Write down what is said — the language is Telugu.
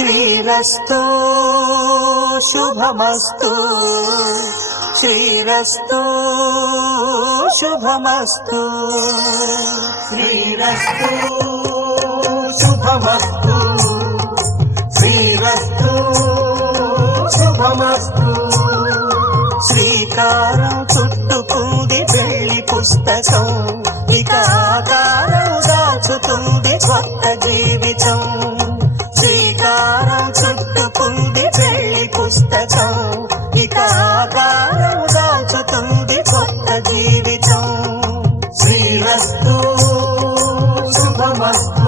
శ్రీరస్తు శుభమస్తు శ్రీరస్తు శుభమస్తు శ్రీరస్తు శుభమస్తు శ్రీరస్తు శుభమస్తు శ్రీకారం చుట్టుకుంది పెళ్లి పుస్తకం ఇక ఆకారం దాచుతుంది కొత్త జీవితం శ్రీకారం చుట్టుకుంది పెళ్లి పుస్తకం ఇక ఆకారం దాచుతుంది కొత్త జీవితం శ్రీరస్తు శుభమస్తు